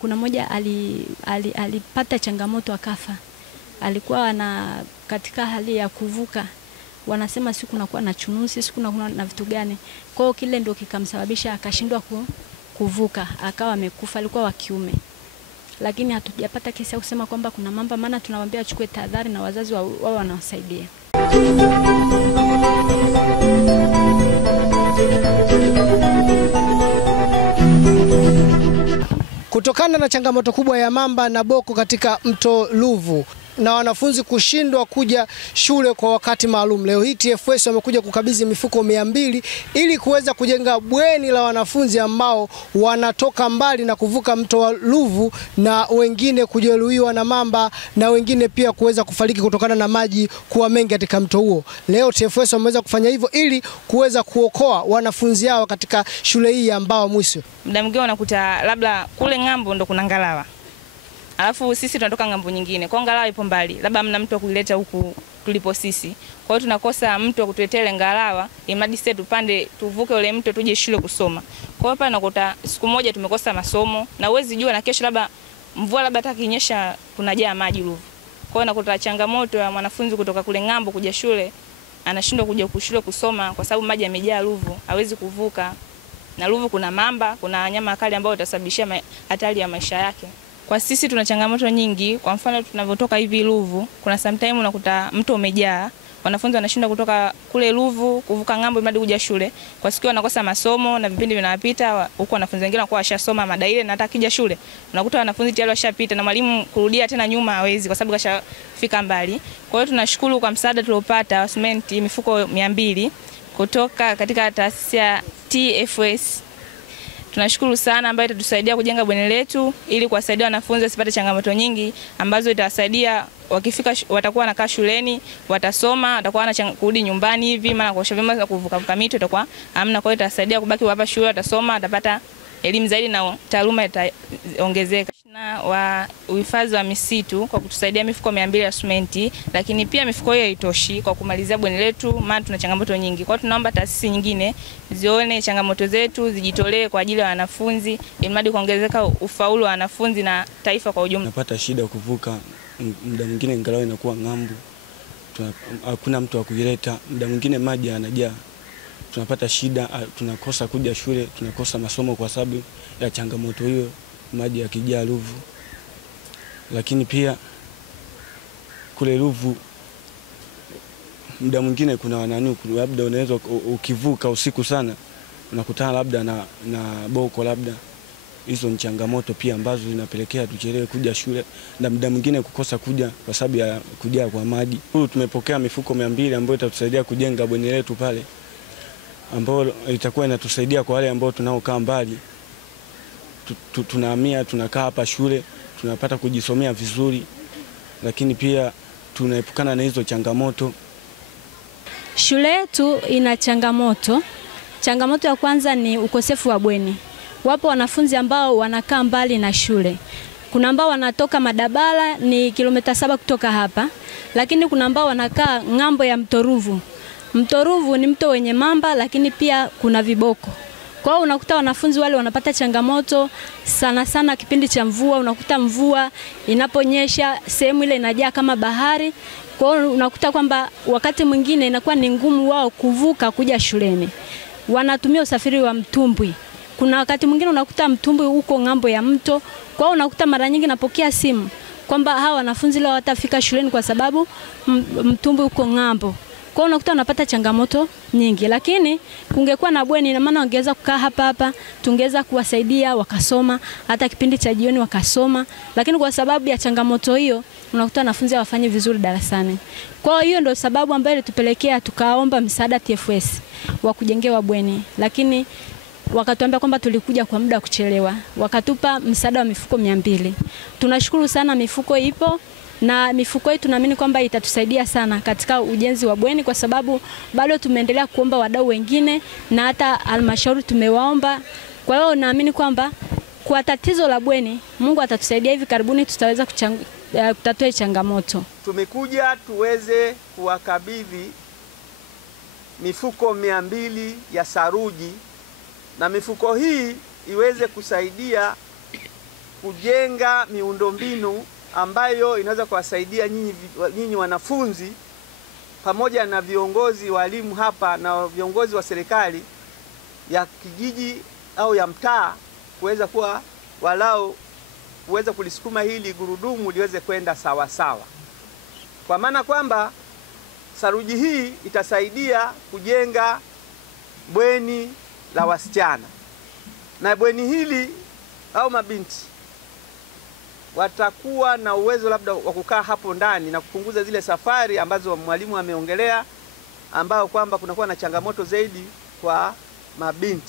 Kuna mmoja alipata changamoto akafa. Alikuwa katika hali ya kuvuka. Wanasema siku kunakuwa na chunusi, siku kunakuwa na vitu gani. Kwa hiyo kile ndio kikamsababisha akashindwa kuvuka, akawa amekufa. Alikuwa wa kiume. Lakini hatujapata kesi ya kusema kwamba kuna mamba, maana tunawaambia achukue tahadhari na wazazi wao wanawasaidia. Kutokana na changamoto kubwa ya mamba na boko katika mto Ruvu na wanafunzi kushindwa kuja shule kwa wakati maalum, leo hii TFS wamekuja kukabidhi mifuko 200 ili kuweza kujenga bweni la wanafunzi ambao wanatoka mbali na kuvuka mto wa Ruvu, na wengine kujeruhiwa na mamba na wengine pia kuweza kufariki kutokana na maji kuwa mengi katika mto huo. Leo TFS wameweza kufanya hivyo ili kuweza kuokoa wanafunzi hao katika shule hii ya Mbawa Mwisho. Muda mwingine unakuta labda kule ngambo ndo kuna ngalawa, alafu sisi tunatoka ngambo nyingine. Kwa ngalawa ipo mbali, labda mna mtu wa kuleta huku tulipo sisi. Kwa hiyo tunakosa mtu wa kutuletea ile ngalawa, imadi sisi tupande tuvuke ule mto tuje shule kusoma. Kwa hiyo hapa nakuta siku moja tumekosa masomo, na uwezi jua na kesho labda mvua labda takinyesha kunajaa maji Ruvu. Kwa hiyo nakuta changamoto ya mwanafunzi kutoka kule ngambo kuja shule, anashindwa kuja shule kusoma kwa sababu maji yamejaa Ruvu, hawezi kuvuka. Na Ruvu kuna mamba, kuna wanyama kali ambao utasababishia hatari ya maisha yake. Kwa sisi tuna changamoto nyingi. Kwa mfano tunavyotoka hivi Ruvu, kuna sometime unakuta mto umejaa, wanafunzi wanashinda kutoka kule Ruvu kuvuka ngambo hadi kuja shule. Kwa siku wanakosa masomo na vipindi vinapita huko, wanafunzi wengine wanakuwa washasoma madaile na hata kija shule unakuta wanafunzi tayari washapita na mwalimu kurudia tena nyuma hawezi kwa sababu kashafika mbali. Kwa hiyo tunashukuru kwa msaada tuliopata wa simenti mifuko 200 kutoka katika taasisi ya TFS. Tunashukuru sana ambayo itatusaidia kujenga bweni letu ili kuwasaidia wanafunzi wasipate changamoto nyingi ambazo itawasaidia wakifika watakuwa wanakaa shuleni, watasoma, watakuwa kurudi nyumbani hivi maana kuosha vyombo na kuvuka mito itakuwa hamna. Kwa hiyo itasaidia kubaki hapa shule, watasoma, watapata elimu zaidi na taaluma itaongezeka. Na wa uhifadhi wa misitu kwa kutusaidia mifuko 200 ya simenti, lakini pia mifuko hiyo haitoshi kwa kumalizia bweni letu maana tuna changamoto nyingi. Kwa hiyo tunaomba taasisi nyingine zione changamoto zetu, zijitolee kwa ajili ya wanafunzi ili kuongezeka ufaulu wa wanafunzi na taifa kwa ujumla. Napata shida kuvuka, muda mwingine ngalawa inakuwa ngambo, hakuna mtu wa kuileta, muda mwingine maji yanajaa. Tunapata shida, tunakosa kuja shule, tunakosa masomo kwa sababu ya changamoto hiyo, maji yakijaa Ruvu. Lakini pia kule Ruvu muda mwingine kuna wanani, labda unaweza ukivuka usiku sana unakutana labda na boko labda. Hizo ni changamoto pia ambazo zinapelekea tuchelewe kuja shule na muda mwingine kukosa kuja kwa sababu ya kujaa kwa maji. Tumepokea mifuko 200 ambayo itatusaidia kujenga bweni letu pale, ambayo itakuwa inatusaidia kwa wale ambao tunaokaa mbali. Tunahamia, tunakaa hapa shule, tunapata kujisomea vizuri, lakini pia tunaepukana na hizo changamoto. Shule yetu ina changamoto. Changamoto ya kwanza ni ukosefu wa bweni. Wapo wanafunzi ambao wanakaa mbali na shule. Kuna ambao wanatoka Madabala ni kilomita 7 kutoka hapa, lakini kuna ambao wanakaa ngambo ya mto Ruvu. Mto Ruvu ni mto wenye mamba, lakini pia kuna viboko. Kwa hiyo unakuta wanafunzi wale wanapata changamoto sana kipindi cha mvua. Unakuta mvua inaponyesha sehemu ile inajaa kama bahari. Kwa hiyo unakuta kwamba wakati mwingine inakuwa ni ngumu wao kuvuka kuja shuleni. Wanatumia usafiri wa mtumbwi. Kuna wakati mwingine unakuta mtumbwi uko ngambo ya mto. Kwa hiyo unakuta mara nyingi napokea simu kwamba hawa wanafunzi leo watafika shuleni kwa sababu mtumbwi uko ngambo. Kwa hiyo unakuta wanapata changamoto nyingi, lakini kungekuwa na bweni na maana wangeweza kukaa hapa, tungeweza kuwasaidia wakasoma, hata kipindi cha jioni wakasoma, lakini kwa sababu ya changamoto hiyo unakuta wanafunzi hawafanye vizuri darasani. Kwa hiyo ndio sababu ambayo ilitupelekea tukaomba msaada TFS wa kujengewa bweni, lakini wakatuambia kwamba tulikuja kwa muda kuchelewa. Wakatupa msaada wa mifuko 200. Tunashukuru sana mifuko ipo. Na mifuko hii tunaamini kwamba itatusaidia sana katika ujenzi wa bweni kwa sababu bado tumeendelea kuomba wadau wengine na hata halmashauri tumewaomba. Kwa hiyo naamini kwamba kwa tatizo la bweni Mungu atatusaidia, hivi karibuni tutaweza kutatua changamoto. Tumekuja tuweze kuwakabidhi mifuko 200 ya saruji, na mifuko hii iweze kusaidia kujenga miundombinu ambayo inaweza kuwasaidia nyinyi wanafunzi pamoja na viongozi walimu hapa na viongozi wa serikali ya kijiji au ya mtaa kuweza kuwa walau kuweza kulisukuma hili gurudumu liweze kwenda sawa sawa, kwa maana kwamba saruji hii itasaidia kujenga bweni la wasichana, na bweni hili au mabinti watakuwa na uwezo labda wa kukaa hapo ndani na kupunguza zile safari ambazo mwalimu ameongelea, ambao kwamba kunakuwa na changamoto zaidi kwa mabinti.